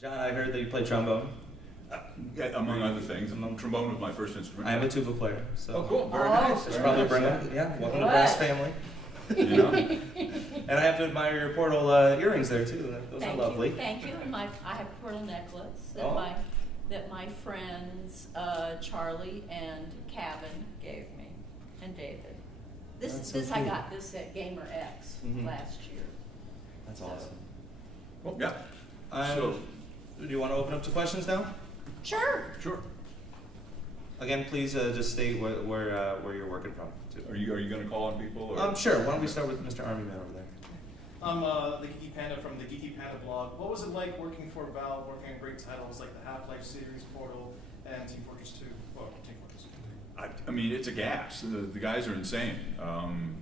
John, I heard that you play trombone. Yeah, among other things. Trombone was my first instrument. I am a tuba player, so. Oh, cool. Very nice. Should probably bring up. Yeah, welcome to the brass family. You know? And I have to admire your portal earrings there too. Those are lovely. Thank you. And I have a portal necklace that my friends Charlie and Cabin gave me, and David. This I got this at Gamer X last year. That's awesome. Well, yeah. So, do you want to open up to questions now? Sure. Sure. Again, please just state where you're working from. Too. Are you going to call on people? Or? Sure. Why don't we start with Mr. Army Man over there? I'm the Geeky Panda from the Geeky Panda blog. What was it like working for Valve, working on great titles like the Half-Life series, Portal, and Team Fortress 2? Well, Team Fortress 2. I mean, it's a gas. The guys are insane.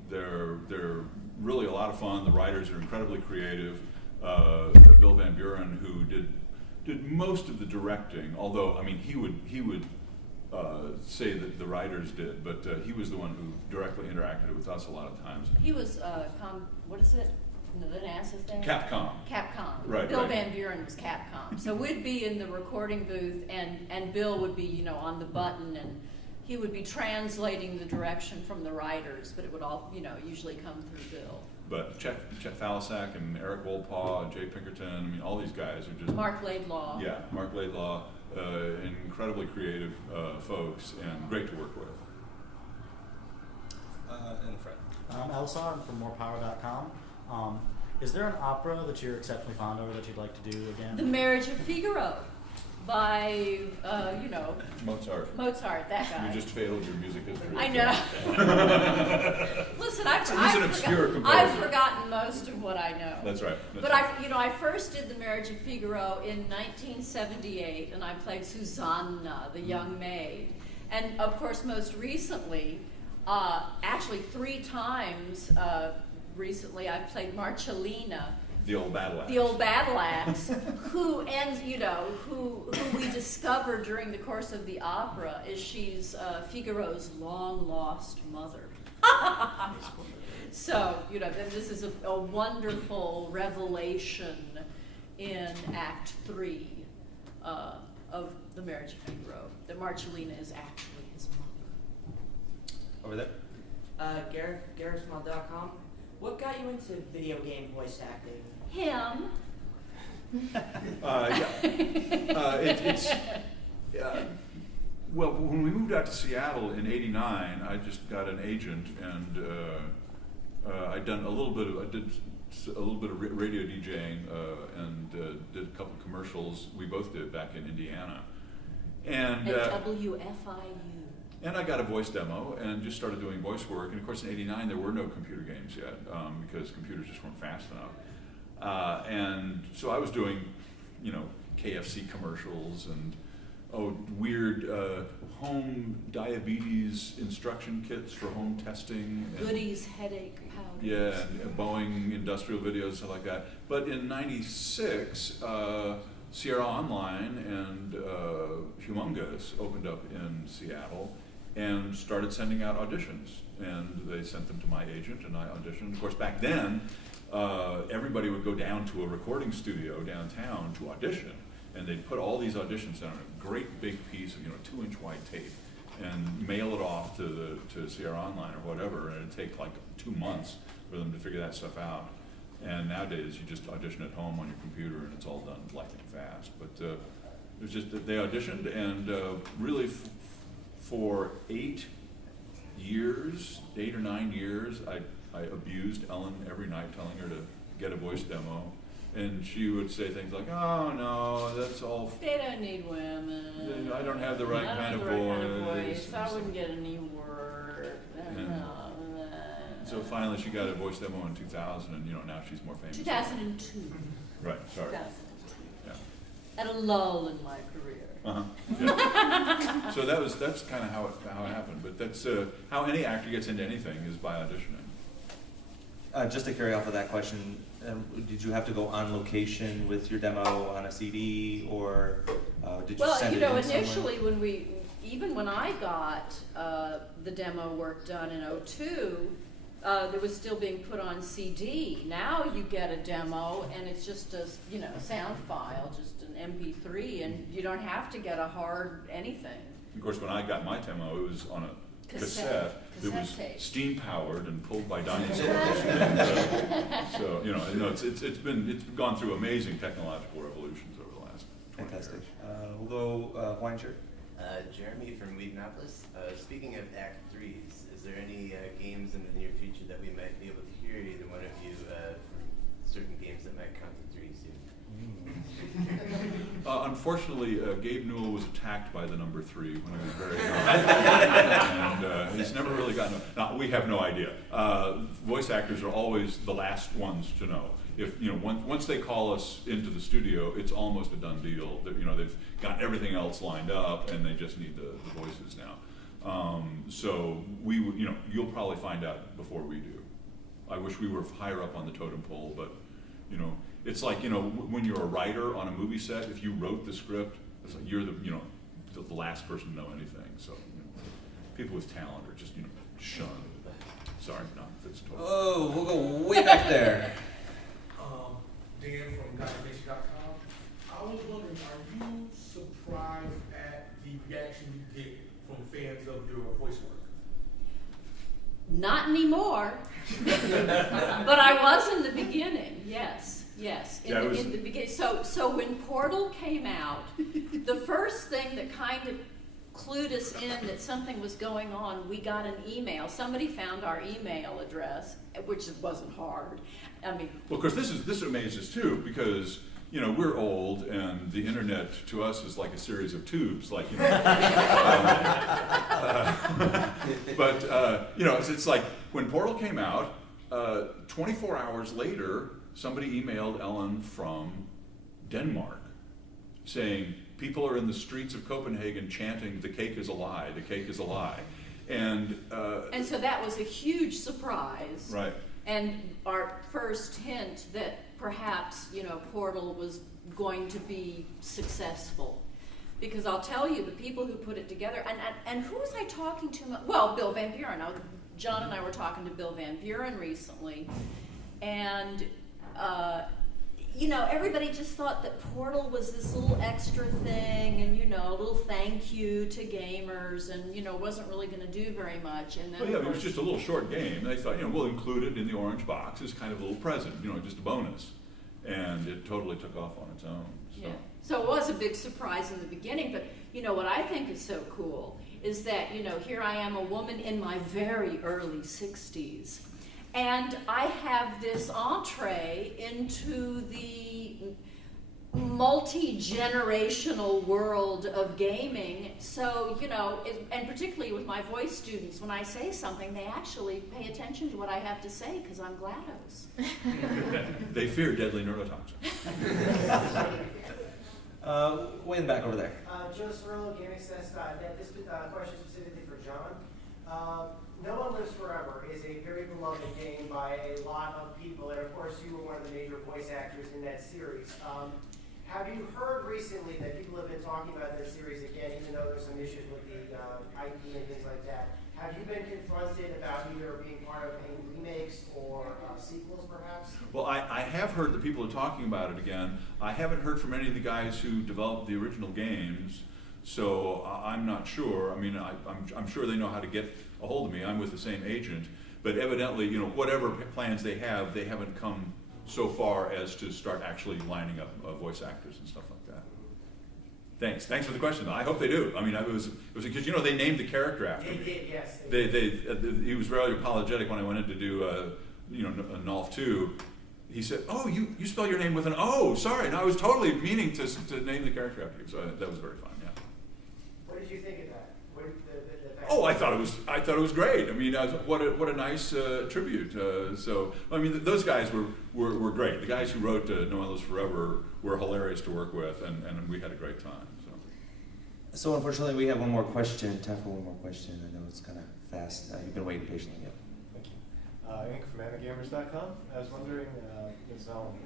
They're really a lot of fun. The writers are incredibly creative. Bill Van Buren, who did most of the directing, although I mean he would say that the writers did, but he was the one who directly interacted with us a lot of times. He was what is it? The NASA thing? Capcom. Right. Bill Van Buren was Capcom. So we'd be in the recording booth, and Bill would be, on the button, and he would be translating the direction from the writers, but it would all, usually come through Bill. But Chet Falisak and Eric Wolpaw and Jay Pinkerton, I mean, all these guys are just... Mark Laidlaw. Yeah, Mark Laidlaw, incredibly creative folks, and great to work with. In the front. Elsar, I'm from morepower.com. Is there an opera that you're exceptionally fond of or that you'd like to do again? The Marriage of Figaro by, Mozart. That guy. You just failed your music history. I know. Listen, I've forgotten most of what I know. That's right. I first did The Marriage of Figaro in 1978, and I played Susanna, the young maid. And of course, most recently, actually 3 times recently, I've played Marcellina. The old battle axe. The old battle axe, who we discover during the course of the opera is she's Figaro's long lost mother. So, this is a wonderful revelation in Act 3 of The Marriage of Figaro, that Marcellina is actually his mother. Over there. GarethSmall.com. What got you into video game voice acting? Him. Well, when we moved out to Seattle in '89, I just got an agent, and I did a little bit of radio DJing, and did a couple commercials. We both did back in Indiana, and WFIU. And I got a voice demo and just started doing voice work. And of course, in '89 there were no computer games yet because computers just weren't fast enough. And so I was doing, KFC commercials and weird home diabetes instruction kits for home testing. Goodies headache powder. Yeah, and Boeing industrial videos, stuff like that. But in '96, Sierra Online and Humongous opened up in Seattle and started sending out auditions. And they sent them to my agent, and I auditioned. Of course, back then, everybody would go down to a recording studio downtown to audition, and they'd put all these auditions on a great big piece of 2-inch wide tape and mail it off to Sierra Online or whatever, and it'd take like 2 months for them to figure that stuff out. And nowadays, you just audition at home on your computer, and it's all done lightning fast. But it was just that they auditioned, and really for 8 or 9 years, I abused Ellen every night, telling her to get a voice demo. And she would say things like, "Oh no, that's all. They don't need women. I don't have the right kind of voice. I wouldn't get any work." So finally, she got a voice demo in 2000, and now she's more famous. 2002. Right. Sorry. 2002. Yeah. At a lull in my career. Yeah. So that's kind of how it happened. But that's how any actor gets into anything is by auditioning. Just to carry off of that question, did you have to go on location with your demo on a CD, or did you send it in initially somewhere? when I got the demo work done in '02, there was still being put on CD. Now you get a demo and it's just a sound file, just an MP3, and you don't have to get a hard anything. Of course, when I got my demo, it was on a cassette. It was tape. steam powered and pulled by dinosaurs. So it's gone through amazing technological revolutions over the last 20 Fantastic. years. We'll go Hawaiian shirt. Jeremy from Wheatonopoulos. Speaking of Act 3s, is there any games in the near future that we might be able to hear either one of you from certain games that might count to 3 soon? Unfortunately, Gabe Newell was attacked by the number 3 when he was very young, and he's never really gotten. No, we have no idea. Voice actors are always the last ones to know. If once they call us into the studio, it's almost a done deal. They've got everything else lined up, and they just need the voices now. So you'll probably find out before we do. I wish we were higher up on the totem pole, but it's like when you're a writer on a movie set. If you wrote the script, it's like you're the last person to know anything. So people with talent are just shunned. Sorry, no, that's totally. Oh, we'll go way back there. Dan from ConnectiCon. I was wondering, are you surprised at the reaction you get from fans of your voice work? Not anymore, but I was in the beginning. Yes. In the beginning. So when Portal came out, the first thing that kind of clued us in that something was going on, we got an email. Somebody found our email address, which wasn't hard. I mean, well, of course, this amazes too, because we're old, and the internet to us is like a series of tubes, like but it's like when Portal came out, 24 hours later, somebody emailed Ellen from Denmark saying people are in the streets of Copenhagen chanting, "The cake is a lie, the cake is a lie," and so that was a huge surprise. Right. And our first hint that perhaps, Portal was going to be successful. Because I'll tell you, the people who put it together, and who was I talking to? Well, Bill Van Buren. John and I were talking to Bill Van Buren recently, and everybody just thought that Portal was this little extra thing, and a little thank you to gamers, and wasn't really going to do very much. And then it was just a little short game. They thought, we'll include it in the orange box as kind of a little present, just a bonus, and it totally took off on its own. So. Yeah. So it was a big surprise in the beginning, but what I think is so cool is that here I am, a woman in my very early 60s. And I have this entree into the multi-generational world of gaming. So, and particularly with my voice students, when I say something, they actually pay attention to what I have to say because I'm GLaDOS. They fear deadly neurotoxins. Way in the back over there. Joe Cirillo, Gaming Sense. This question specifically for John. No One Lives Forever is a very beloved game by a lot of people, and of course you were one of the major voice actors in that series. Have you heard recently that people have been talking about that series again, even though there's some issues with the IP and things like that? Have you been confronted about either being part of any remakes or sequels, perhaps? Well, I have heard that people are talking about it again. I haven't heard from any of the guys who developed the original games, so I'm not sure. I mean, I'm sure they know how to get a hold of me. I'm with the same agent, but evidently, whatever plans they haven't come so far as to start actually lining up voice actors and stuff like that. Thanks for the question. I hope they do. I mean, it was because they named the character after me. They did, yes. He was very apologetic when I went in to do Nolf 2. He said, "Oh, you spell your name with an O. Sorry, and I was totally meaning to name the character after you." So that was very fun. Yeah. What did you think of that? Oh, I thought it was great. I mean, what a nice tribute. So I mean, those guys were great. The guys who wrote No One Lives Forever were hilarious to work with, and we had a great time. So unfortunately, we have one more question. Time for one more question. I know it's kind of fast. You've been waiting patiently. Yep. Thank you. Ink from AniGamers.com. I was wondering, Ms. Ellen,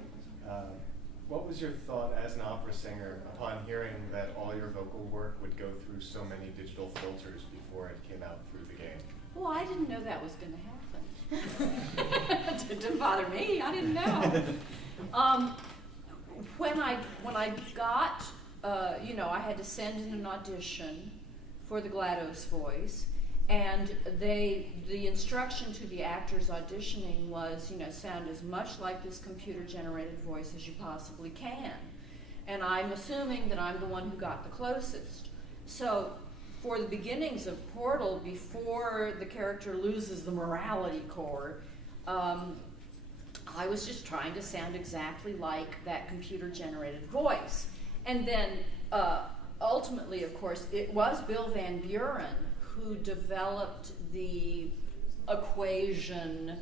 what was your thought as an opera singer upon hearing that all your vocal work would go through so many digital filters before it came out through the game? Well, I didn't know that was going to happen. It didn't bother me. I didn't know. When I got I had to send in an audition for the GLaDOS voice, and the instruction to the actors auditioning was, sound as much like this computer-generated voice as you possibly can. And I'm assuming that I'm the one who got the closest. So for the beginnings of Portal, before the character loses the morality core, I was just trying to sound exactly like that computer-generated voice. And then ultimately, of course, it was Bill Van Buren who developed the equation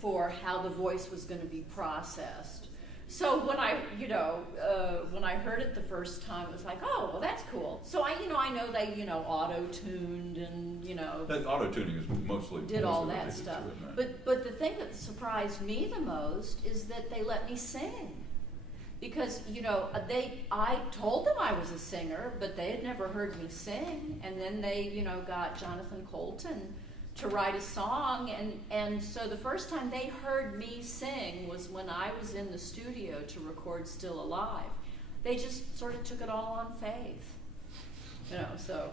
for how the voice was going to be processed. So when I heard it the first time, it was like, oh, well, that's cool. So I know they, auto-tuned and, That auto-tuning is mostly did all what that they did stuff. to it, right? But the thing that surprised me the most is that they let me sing. Because, I told them I was a singer, but they had never heard me sing. And then they, got Jonathan Colton to write a song. And so the first time they heard me sing was when I was in the studio to record Still Alive. They just sort of took it all on faith. So.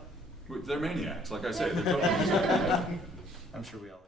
They're maniacs, like I say. They're totally I'm sure we all